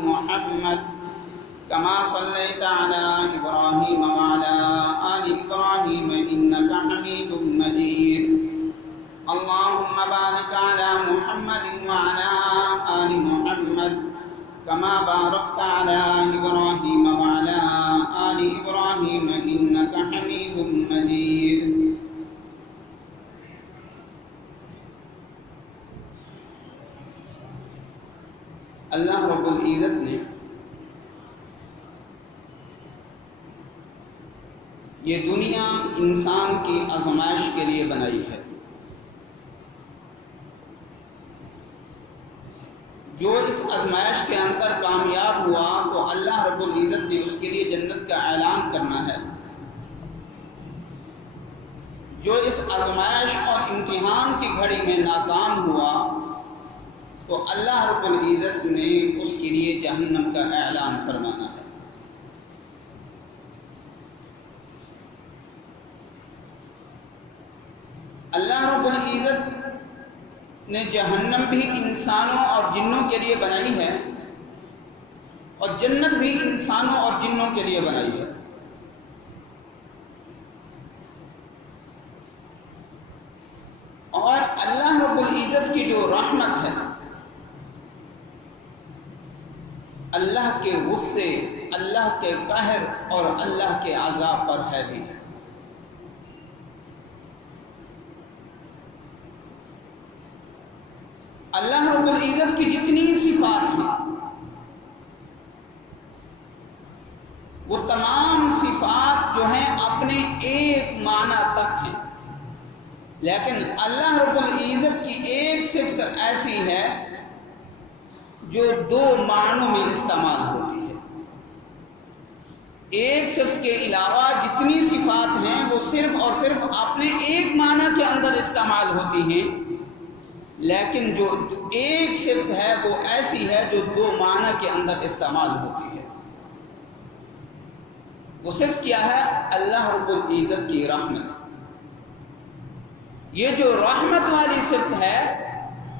محمد كما صليت على إبراهيم وعلى آل إبراهيم إنك حميد مجيد اللهم بارك على محمد وعلى آل محمد كما باركت على إبراهيم وعلى آل إبراهيم إنك حميد مجيد اللہ رب العزت نے یہ دنیا انسان کی آزمائش کے لیے بنائی ہے۔ جو اس آزمائش کے اندر کامیاب ہوا تو اللہ رب العزت نے اس کے لیے جنت کا اعلان کرنا ہے۔ جو اس آزمائش اور امتحان کی گھڑی میں ناکام ہوا تو اللہ رب العزت نے اس کے لیے جہنم کا اعلان فرمانا ہے۔ اللہ رب العزت نے جہنم بھی انسانوں اور جنوں کے لیے بنائی ہے اور جنت بھی انسانوں اور جنوں کے لیے بنائی ہے۔ اور اللہ رب العزت کی جو رحمت ہے، اللہ کے غصے، اللہ کے قہر اور اللہ کے عذاب پر ہے بھی ہے۔ اللہ رب العزت کی جتنی صفات ہیں وہ تمام صفات جو ہیں اپنے ایک معنی تک ہیں، لیکن اللہ رب العزت کی ایک صفت ایسی ہے جو دو معنوں میں استعمال ہوتی ہے۔ ایک صفت کے علاوہ جتنی صفات ہیں وہ صرف اور صرف اپنے ایک معنی کے اندر استعمال ہوتی ہیں، لیکن جو ایک صفت ہے وہ ایسی ہے جو دو معنی کے اندر استعمال ہوتی ہے۔ وہ صفت کیا ہے؟ اللہ رب العزت کی رحمت۔ یہ جو رحمت والی صفت ہے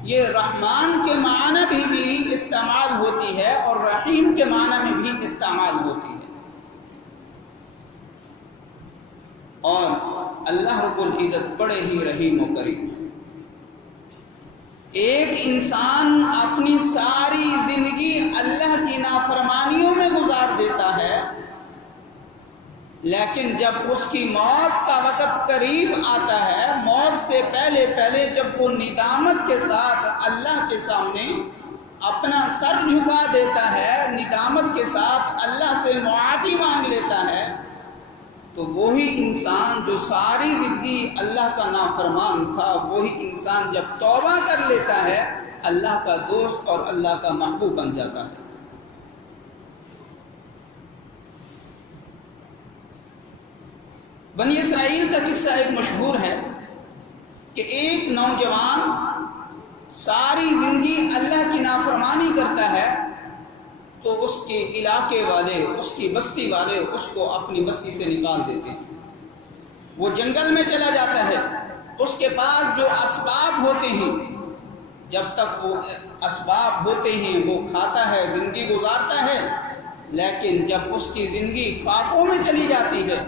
یہ رحمان کے معنی بھی استعمال ہوتی ہے اور رحیم کے معنی میں بھی استعمال ہوتی ہے۔ اور اللہ رب العزت بڑے ہی رحیم و کریم ہے۔ ایک انسان اپنی ساری زندگی اللہ کی نافرمانیوں میں گزار دیتا ہے، لیکن جب اس کی موت کا وقت قریب آتا ہے، موت سے پہلے جب وہ ندامت کے ساتھ اللہ کے سامنے اپنا سر جھکا دیتا ہے، ندامت کے ساتھ اللہ سے معافی مانگ لیتا ہے، تو وہی انسان جو ساری زندگی اللہ کا نافرمان تھا، وہی انسان جب توبہ کر لیتا ہے اللہ کا دوست اور اللہ کا محبوب بن جاتا ہے۔ بنی اسرائیل کا قصہ ایک مشہور ہے کہ ایک نوجوان ساری زندگی اللہ کی نافرمانی کرتا ہے تو اس کے علاقے والے، اس کی بستی والے اس کو اپنی بستی سے نکال دیتے ہیں۔ وہ جنگل میں چلا جاتا ہے، اس کے پاس جو اسباب ہوتے ہیں، جب تک وہ اسباب ہوتے ہیں وہ کھاتا ہے، زندگی گزارتا ہے، لیکن جب اس کی زندگی فاقوں میں چلی جاتی ہے،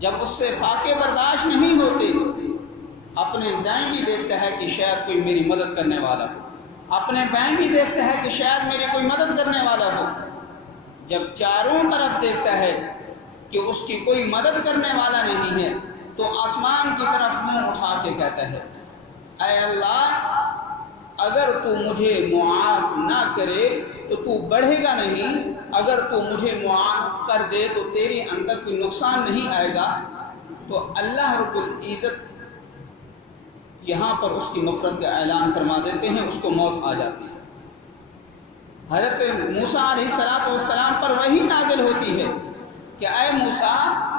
جب اس سے فاقے برداشت نہیں ہوتے، اپنے دائیں بھی دیکھتا ہے کہ شاید کوئی میری مدد کرنے والا ہو، اپنے بائیں بھی دیکھتا ہے کہ شاید میری کوئی مدد کرنے والا ہو، جب چاروں طرف دیکھتا ہے کہ اس کی کوئی مدد کرنے والا نہیں ہے تو آسمان کی طرف منہ اٹھا کے کہتا ہے، اے اللہ اگر تو مجھے معاف نہ کرے تو تو بڑھے گا نہیں، اگر تو مجھے معاف کر دے تو تیرے اندر کوئی نقصان نہیں آئے گا۔ تو اللہ رب العزت یہاں پر اس کی نفرت کا اعلان فرما دیتے ہیں، اس کو موت آ جاتی ہے۔ حضرت موسیٰ علیہ السلام پر وحی نازل ہوتی ہے کہ اے موسیٰ،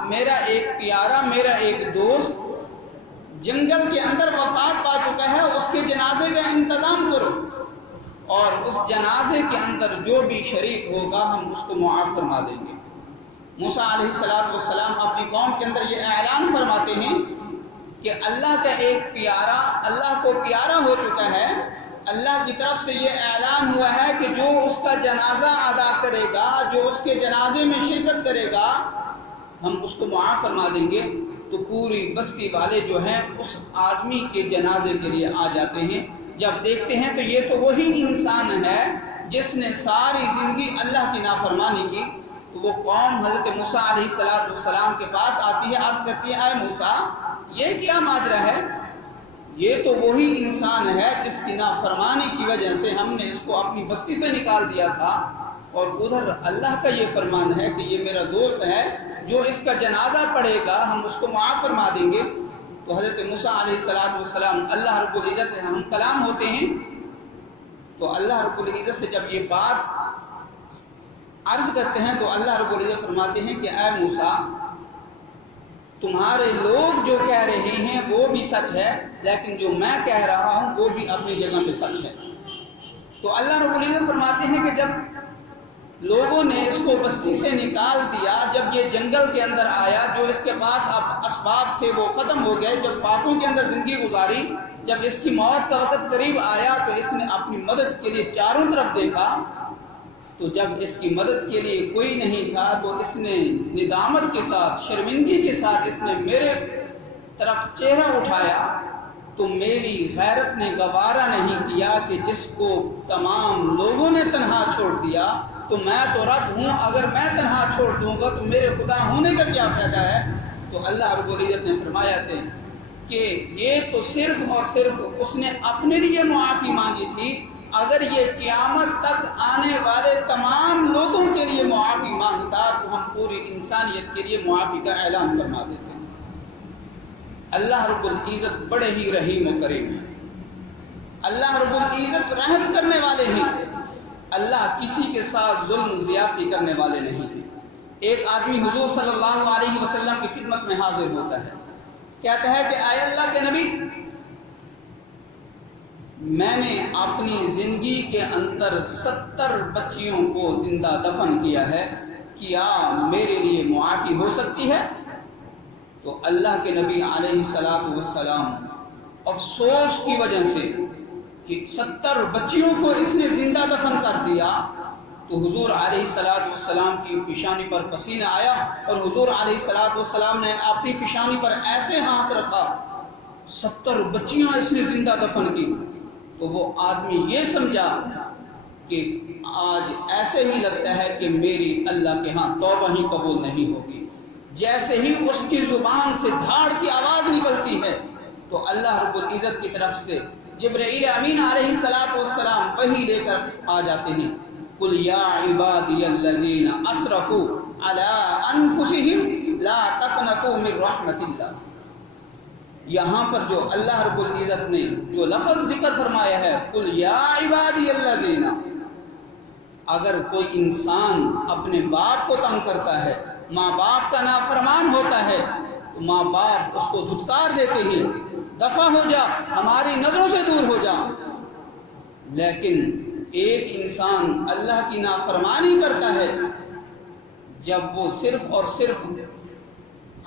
میرا ایک پیارا، میرا ایک دوست جنگل کے اندر وفات پا چکا ہے، اس کے جنازے کا انتظام کرو، اور اس جنازے کے اندر جو بھی شریک ہوگا ہم اس کو معاف فرما دیں گے۔ موسیٰ علیہ السلام اپنی قوم کے اندر یہ اعلان فرماتے ہیں کہ اللہ کا ایک پیارا اللہ کو پیارا ہو چکا ہے، اللہ کی طرف سے یہ اعلان ہوا ہے کہ جو اس کا جنازہ ادا کرے گا، جو اس کے جنازے میں شرکت کرے گا، ہم اس کو معاف فرما دیں گے۔ تو پوری بستی والے جو ہیں اس آدمی کے جنازے کے لیے آ جاتے ہیں۔ جب دیکھتے ہیں تو یہ تو وہی انسان ہے جس نے ساری زندگی اللہ کی نافرمانی کی۔ تو وہ قوم حضرت موسیٰ علیہ السلام کے پاس آتی ہے، عرض کرتی ہے اے موسیٰ یہ کیا ماجرا ہے؟ یہ تو وہی انسان ہے جس کی نافرمانی کی وجہ سے ہم نے اس کو اپنی بستی سے نکال دیا تھا، اور ادھر اللہ کا یہ فرمان ہے کہ یہ میرا دوست ہے، جو اس کا جنازہ پڑھے گا ہم اس کو معاف فرما دیں گے۔ تو حضرت موسیٰ علیہ السلام اللہ رب العزت سے ہم کلام ہوتے ہیں، تو اللہ رب العزت سے جب یہ بات عرض کرتے ہیں تو اللہ رب العزت فرماتے ہیں کہ اے موسیٰ تمہارے لوگ جو کہہ رہے ہیں وہ بھی سچ ہے، لیکن جو میں کہہ رہا ہوں وہ بھی اپنی جگہ پہ سچ ہے۔ تو اللہ رب العزت فرماتے ہیں کہ جب لوگوں نے اس کو بستی سے نکال دیا، جب یہ جنگل کے اندر آیا، جو اس کے پاس اب اسباب تھے وہ ختم ہو گئے، جب فاقوں کے اندر زندگی گزاری، جب اس کی موت کا وقت قریب آیا تو اس نے اپنی مدد کے لیے چاروں طرف دیکھا، تو جب اس کی مدد کے لیے کوئی نہیں تھا تو اس نے ندامت کے ساتھ، شرمندگی کے ساتھ اس نے میرے طرف چہرہ اٹھایا، تو میری غیرت نے گوارا نہیں کیا کہ جس کو تمام لوگوں نے تنہا چھوڑ دیا، تو میں تو رب ہوں، اگر میں تنہا چھوڑ دوں گا تو میرے خدا ہونے کا کیا فائدہ ہے؟ تو اللہ رب العزت نے فرمایا تھے کہ یہ تو صرف اور صرف اس نے اپنے لیے معافی مانگی تھی، اگر یہ قیامت تک آنے والے تمام لوگوں کے لیے معافی مانگتا تو ہم پوری انسانیت کے لیے معافی کا اعلان فرما دیتے۔ اللہ رب العزت بڑے ہی رحیم و کریم ہیں، اللہ رب العزت رحم کرنے والے ہیں، اللہ کسی کے ساتھ ظلم زیادتی کرنے والے نہیں ہیں۔ ایک آدمی حضور صلی اللہ علیہ وسلم کی خدمت میں حاضر ہوتا ہے، کہتا ہے کہ اے اللہ کے نبی، میں نے اپنی زندگی کے اندر 70 بچیوں کو زندہ دفن کیا ہے، کیا میرے لیے معافی ہو سکتی ہے؟ تو اللہ کے نبی علیہ السلام افسوس کی وجہ سے کہ 70 بچیوں کو اس نے زندہ دفن کر دیا، تو حضور علیہ السلام کی پیشانی پر پسینہ آیا، اور حضور علیہ السلام نے اپنی پیشانی پر ایسے ہاتھ رکھا، 70 بچیاں اس نے زندہ دفن کی، تو وہ آدمی یہ سمجھا کہ آج ایسے ہی لگتا ہے کہ میری اللہ کے ہاں توبہ ہی قبول نہیں ہوگی۔ جیسے ہی اس کی زبان سے دھاڑ کی آواز نکلتی ہے تو اللہ رب العزت کی طرف سے جبرائیل امین علیہ السلام وحی لے کر آ جاتے ہیں، قل یا عبادی الذین اسرفوا علی انفسہم لا تقنطوا من رحمت اللہ۔ یہاں پر جو اللہ رب العزت نے جو لفظ ذکر فرمایا ہے قل یا عبادی الذین، اگر کوئی انسان اپنے باپ کو تنگ کرتا ہے، ماں باپ کا نافرمان ہوتا ہے، تو ماں باپ اس کو دھتکار دیتے ہیں، دفع ہو جا، ہماری نظروں سے دور ہو جا۔ لیکن ایک انسان اللہ کی نافرمانی کرتا ہے، جب وہ صرف اور صرف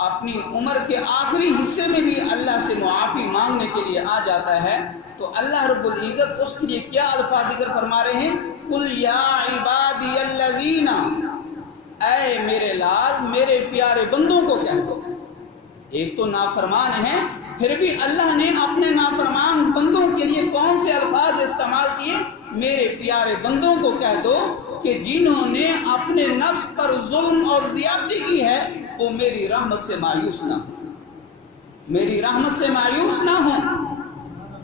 اپنی عمر کے آخری حصے میں بھی اللہ سے معافی مانگنے کے لیے آ جاتا ہے، تو اللہ رب العزت اس کے لیے کیا الفاظ ذکر فرما رہے ہیں؟ قل یا عبادی الذین، اے میرے لال، میرے پیارے بندوں کو کہہ دو۔ ایک تو نافرمان ہے، پھر بھی اللہ نے اپنے نافرمان بندوں کے لیے کون سے الفاظ استعمال کیے؟ میرے پیارے بندوں کو کہہ دو کہ جنہوں نے اپنے نفس پر ظلم اور زیادتی کی ہے وہ میری رحمت سے مایوس نہ ہوں، میری رحمت سے مایوس نہ ہوں،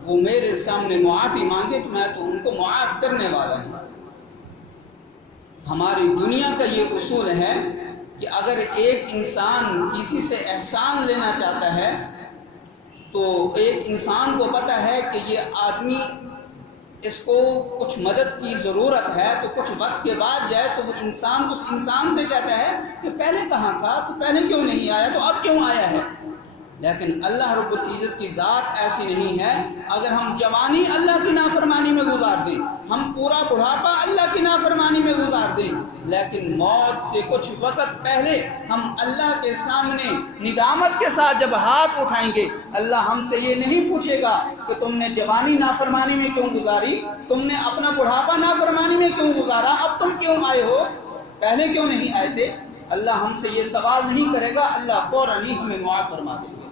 وہ میرے سامنے معافی مانگے تو میں تو ان کو معاف کرنے والا ہوں۔ ہماری دنیا کا یہ اصول ہے کہ اگر ایک انسان کسی سے احسان لینا چاہتا ہے تو ایک انسان کو پتہ ہے کہ یہ آدمی اس کو کچھ مدد کی ضرورت ہے، تو کچھ وقت کے بعد جائے تو وہ انسان اس انسان سے کہتا ہے کہ پہلے کہاں تھا، تو پہلے کیوں نہیں آیا، تو اب کیوں آیا ہے۔ لیکن اللہ رب العزت کی ذات ایسی نہیں ہے، اگر ہم جوانی اللہ کی نافرمانی میں گزار دیں، ہم پورا بڑھاپا اللہ کی نافرمانی میں گزار دیں، لیکن موت سے کچھ وقت پہلے ہم اللہ کے سامنے ندامت کے ساتھ جب ہاتھ اٹھائیں گے، اللہ ہم سے یہ نہیں پوچھے گا کہ تم نے جوانی نافرمانی میں کیوں گزاری، تم نے اپنا بڑھاپا نافرمانی میں کیوں گزارا، اب تم کیوں آئے ہو، پہلے کیوں نہیں آئے تھے۔ اللہ ہم سے یہ سوال نہیں کرے گا، اللہ فوراً ہی ہمیں معاف فرما دے گا۔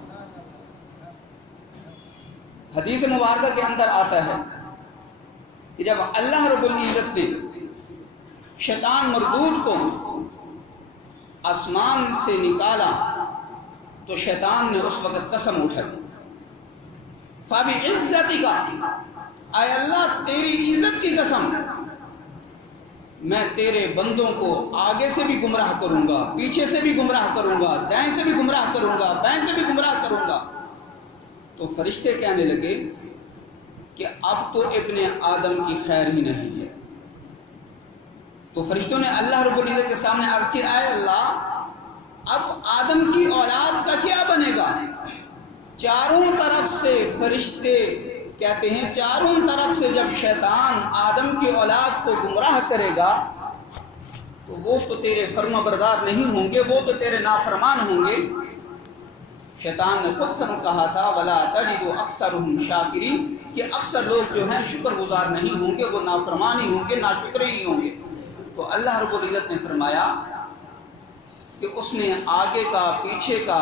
حدیث مبارکہ کے اندر آتا ہے کہ جب اللہ رب العزت نے شیطان مردود کو آسمان سے نکالا تو شیطان نے اس وقت قسم اٹھائی، فَبِعِزَّتِكَ، اے اللہ تیری عزت کی قسم، میں تیرے بندوں کو آگے سے بھی گمراہ کروں گا، پیچھے سے بھی گمراہ کروں گا، دائیں سے بھی گمراہ کروں گا، بائیں سے بھی گمراہ کروں گا۔ تو فرشتے کہنے لگے کہ اب تو ابن آدم کی خیر ہی نہیں ہے۔ تو فرشتوں نے اللہ رب العزت کے سامنے عرض کیا، اے اللہ اب آدم کی اولاد کا کیا بنے گا؟ چاروں طرف سے فرشتے کہتے ہیں چاروں طرف سے جب شیطان آدم کی اولاد کو گمراہ کرے گا تو وہ تو تیرے فرما بردار نہیں ہوں گے، وہ تو تیرے نافرمان ہوں گے۔ شیطان نے خود کہا تھا وَلَا تَجِدُ أَكْثَرُهُمْ شَاكِرِينَ کہ اکثر لوگ جو ہیں شکر گزار نہیں ہوں گے، وہ نافرمان ہی ہوں گے، ناشکر ہی ہوں گے۔ تو اللہ رب العزت نے فرمایا کہ اس نے آگے کا، پیچھے کا،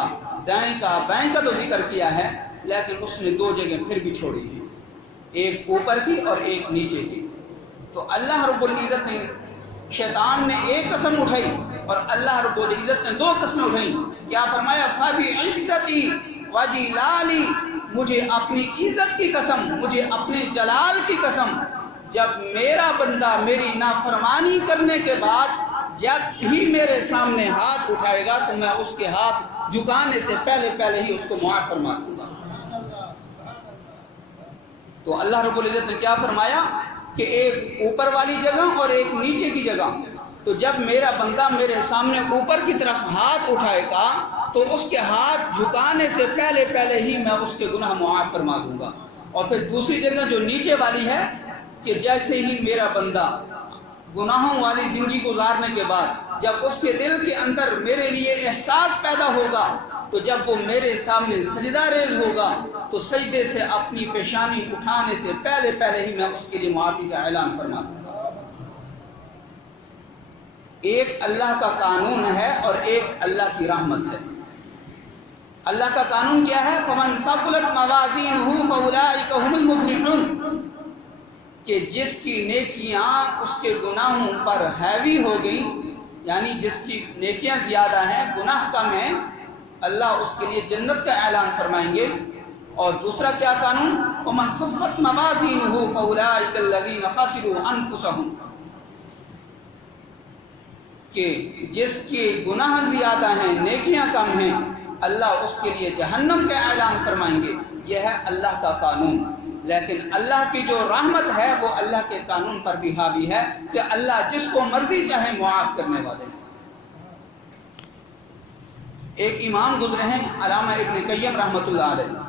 دائیں کا، بائیں کا تو ذکر کیا ہے، لیکن اس نے دو جگہ پھر بھی چھوڑی ہیں، ایک اوپر کی اور ایک نیچے کی۔ تو اللہ رب العزت نے، شیطان نے ایک قسم اٹھائی اور اللہ رب العزت نے دو قسمیں اٹھائیں۔ کیا فرمایا؟ فَبِعِزَّتِي وَجِلَالِي، مجھے اپنی عزت کی قسم، مجھے اپنے جلال کی قسم، جب میرا بندہ میری نافرمانی کرنے کے بعد جب ہی میرے سامنے ہاتھ اٹھائے گا تو میں اس کے ہاتھ جھکانے سے پہلے ہی اس کو معاف فرما دوں گا۔ تو اللہ رب العزت نے کیا فرمایا کہ ایک اوپر والی جگہ اور ایک نیچے کی جگہ۔ تو جب میرا بندہ میرے سامنے اوپر کی طرف ہاتھ اٹھائے گا تو اس کے ہاتھ جھکانے سے پہلے ہی میں اس کے گناہ معاف فرما دوں گا۔ اور پھر دوسری جگہ جو نیچے والی ہے کہ جیسے ہی میرا بندہ گناہوں والی زندگی گزارنے کے بعد جب اس کے دل کے اندر میرے لیے احساس پیدا ہوگا تو جب وہ میرے سامنے سجدہ ریز ہوگا تو سجدے سے اپنی پیشانی اٹھانے سے پہلے ہی میں اس کے لیے معافی کا اعلان فرما دوں گا۔ ایک اللہ کا قانون ہے اور ایک اللہ کی رحمت ہے۔ اللہ کا قانون کیا ہے؟ فَمَنْ ثَقُلَتْ مَوَازِينُهُ فَأُولَٰئِكَ هُمُ الْمُفْلِحُونَ کہ جس کی نیکیاں اس کے گناہوں پر ہیوی ہو گئیں، یعنی جس کی نیکیاں زیادہ ہیں گناہ کم ہیں، اللہ اس کے لیے جنت کا اعلان فرمائیں گے۔ اور دوسرا کیا قانون؟ وَمَنْ خَفَّتْ مَوَازِينُهُ فَأُولَٰئِكَ الَّذِينَ خَسِرُوا أَنفُسَهُمْ کہ جس کے گناہ زیادہ ہیں، نیکیاں کم ہیں، اللہ اس کے لیے جہنم کا اعلان فرمائیں گے۔ یہ ہے اللہ کا قانون۔ لیکن اللہ کی جو رحمت ہے وہ اللہ کے قانون پر بھی حاوی ہے کہ اللہ جس کو مرضی چاہے معاف کرنے والے ہیں۔ ایک امام گزرے ہیں علامہ ابن قیم رحمۃ اللہ علیہ،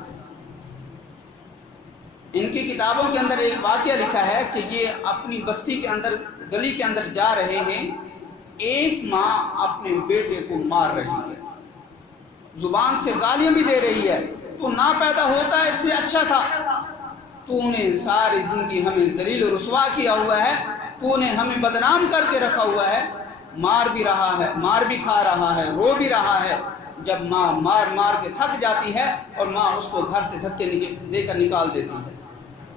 ان کی کتابوں کے اندر ایک واقعہ لکھا ہے کہ یہ اپنی بستی کے اندر، گلی کے اندر جا رہے ہیں، ایک ماں اپنے بیٹے کو مار رہی ہے، زبان سے گالیاں بھی دے رہی ہے، تو نہ پیدا ہوتا ہے اس سے اچھا تھا، تو نے ساری زندگی ہمیں ذلیل و رسوا کیا ہوا ہے، تو نے ہمیں بدنام کر کے رکھا ہوا ہے۔ مار بھی رہا ہے، مار بھی کھا رہا ہے، رو بھی رہا ہے۔ جب ماں مار کے تھک جاتی ہے اور ماں اس کو گھر سے دھکے دے کر نکال دیتی ہے۔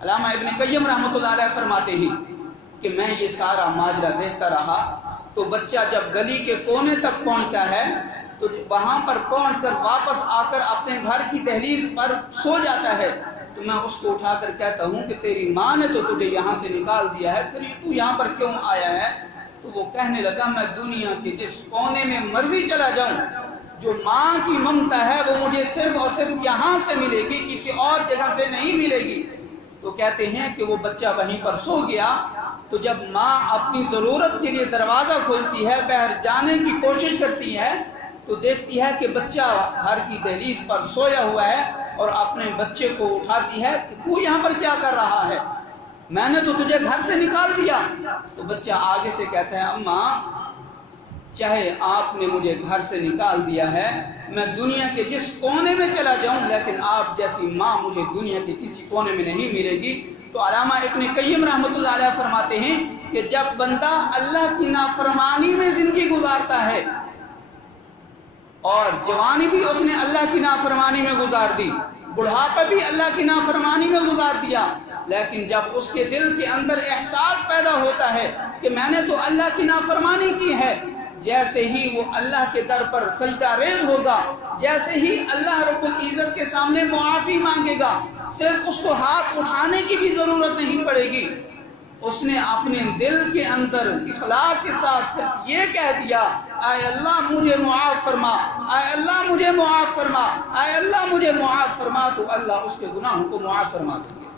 علامہ ابن قیم رحمۃ اللہ علیہ فرماتے ہیں کہ میں یہ سارا ماجرا دیکھتا رہا تو بچہ جب گلی کے کونے تک پہنچتا ہے تو وہاں پر پہنچ کر واپس آ کر اپنے گھر کی دہلیز پر سو جاتا ہے، تو میں اس کو اٹھا کر کہتا ہوں کہ تیری ماں نے تو تجھے یہاں سے نکال دیا ہے، پھر تو یہاں پر کیوں آیا ہے؟ تو وہ کہنے لگا میں دنیا کے جس کونے میں مرضی چلا جاؤں، جو ماں کی ممتا ہے وہ مجھے صرف اور صرف یہاں سے ملے گی، کسی اور جگہ سے نہیں ملے گی۔ تو کہتے ہیں کہ وہ بچہ وہیں پر سو گیا، تو جب ماں اپنی ضرورت کے لیے دروازہ کھولتی ہے، باہر جانے کی کوشش کرتی ہے تو دیکھتی ہے کہ بچہ گھر کی دہلیز پر سویا ہوا ہے اور اپنے بچے کو اٹھاتی ہے کہ تو یہاں پر کیا کر رہا ہے؟ میں نے تو تجھے گھر سے نکال دیا۔ تو بچہ آگے سے کہتا ہے اماں چاہے آپ نے مجھے گھر سے نکال دیا ہے، میں دنیا کے جس کونے میں چلا جاؤں، لیکن آپ جیسی ماں مجھے دنیا کے کسی کونے میں نہیں ملے گی۔ تو علامہ ابن قیم رحمۃ اللہ علیہ فرماتے ہیں کہ جب بندہ اللہ کی نافرمانی میں زندگی گزارتا ہے، اور جوانی بھی اس نے اللہ کی نافرمانی میں گزار دی، بڑھاپا بھی اللہ کی نافرمانی میں گزار دیا، لیکن جب اس کے دل کے اندر احساس پیدا ہوتا ہے کہ میں نے تو اللہ کی نافرمانی کی ہے، جیسے ہی وہ اللہ کے در پر سجدہ ریز ہوگا، جیسے ہی اللہ رب العزت کے سامنے معافی مانگے گا، صرف اس کو ہاتھ اٹھانے کی بھی ضرورت نہیں پڑے گی، اس نے اپنے دل کے اندر اخلاص کے ساتھ صرف یہ کہہ دیا اے اللہ مجھے معاف فرما، اے اللہ مجھے معاف فرما، اے اللہ مجھے معاف فرما، تو اللہ اس کے گناہوں کو معاف فرما دیں گے۔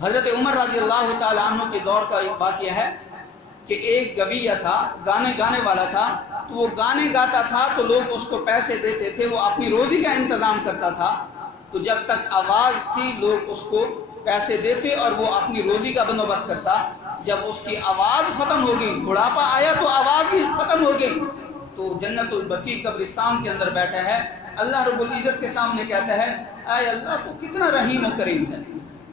حضرت عمر رضی اللہ تعالیٰ عنہ کے دور کا ایک واقعہ ہے کہ ایک گویہ تھا، گانے گانے والا تھا، تو وہ گانے گاتا تھا تو لوگ اس کو پیسے دیتے تھے، وہ اپنی روزی کا انتظام کرتا تھا، تو جب تک آواز تھی لوگ اس کو پیسے دیتے اور وہ اپنی روزی کا بندوبست کرتا۔ جب اس کی آواز ختم ہو گئی، بڑھاپا آیا تو آواز بھی ختم ہو گئی، تو جنت البقیع قبرستان کے اندر بیٹھا ہے، اللہ رب العزت کے سامنے کہتا ہے اے اللہ تو کتنا رحیم و کریم ہے،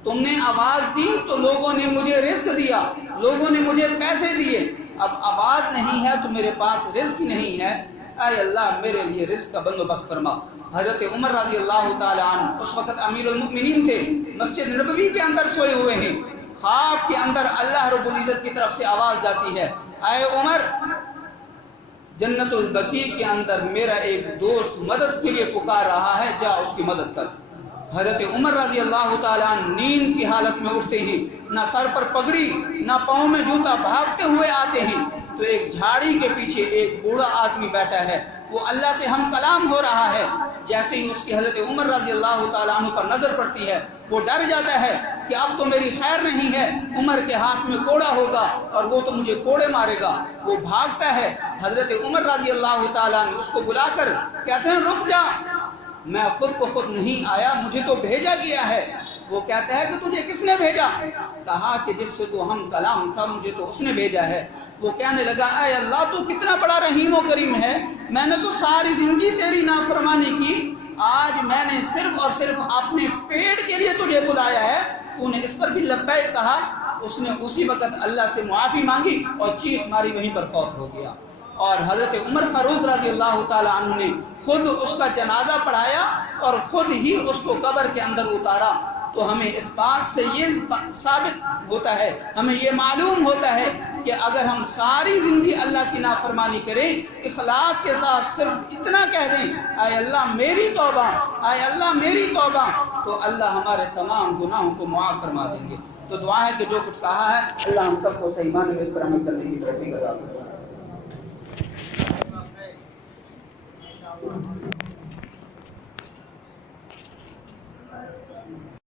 تم نے آواز دی تو لوگوں نے مجھے رزق دیا، لوگوں نے مجھے پیسے دیے، اب آواز نہیں ہے تو میرے پاس رزق ہی نہیں ہے، اے اللہ میرے لیے رزق کا بندوبست فرما۔ حضرت عمر رضی اللہ تعالیٰ عنہ اس وقت امیر المؤمنین تھے، مسجد نبوی کے اندر سوئے ہوئے ہیں، خواب کے اندر اللہ رب العزت کی طرف سے آواز جاتی ہے اے عمر جنت البقیع کے اندر میرا ایک دوست مدد کے لیے پکار رہا ہے، جا اس کی مدد کر۔ حضرت عمر رضی اللہ تعالیٰ عنہ نیند کی حالت میں اٹھتے ہیں، نہ سر پر پگڑی نہ پاؤں میں جوتا، بھاگتے ہوئے آتے ہیں، تو ایک جھاڑی کے پیچھے ایک بوڑھا آدمی بیٹھا ہے، وہ اللہ سے ہم کلام ہو رہا ہے۔ جیسے ہی اس کی حضرت عمر رضی اللہ تعالیٰ عنہ پر نظر پڑتی ہے، وہ ڈر جاتا ہے کہ اب تو میری خیر نہیں ہے، عمر کے ہاتھ میں کوڑا ہوگا اور وہ تو مجھے کوڑے مارے گا۔ وہ بھاگتا ہے، حضرت عمر رضی اللہ تعالیٰ عنہ اس کو بلا کر کہتے ہیں رک جا، میں خود کو خود نہیں آیا، مجھے تو بھیجا گیا ہے۔ وہ کہتا ہے کہ تجھے کس نے بھیجا؟ کہا کہ جس سے تو ہم کلام تھا مجھے تو اس نے بھیجا ہے۔ وہ کہنے لگا اے اللہ تو کتنا بڑا رحیم و کریم ہے، میں نے تو ساری زندگی تیری نافرمانی کی، آج میں نے صرف اور صرف اپنے پیٹ کے لیے تجھے بلایا ہے، تو نے اس پر بھی لبیک کہا۔ اس نے اسی وقت اللہ سے معافی مانگی اور چیخ ماری، وہیں پر فوت ہو گیا۔ اور حضرت عمر فاروق رضی اللہ تعالیٰ عنہ نے خود اس کا جنازہ پڑھایا اور خود ہی اس کو قبر کے اندر اتارا۔ تو ہمیں اس بات سے یہ ثابت ہوتا ہے، ہمیں یہ معلوم ہوتا ہے کہ اگر ہم ساری زندگی اللہ کی نافرمانی کریں، اخلاص کے ساتھ صرف اتنا کہہ دیں اے اللہ میری توبہ، اے اللہ میری توبہ، تو اللہ ہمارے تمام گناہوں کو معاف فرما دیں گے۔ تو دعا ہے کہ جو کچھ کہا ہے اللہ ہم سب کو صحیح معنی میں اس پر عمل کرنے کی توفیق عطا فرمائے۔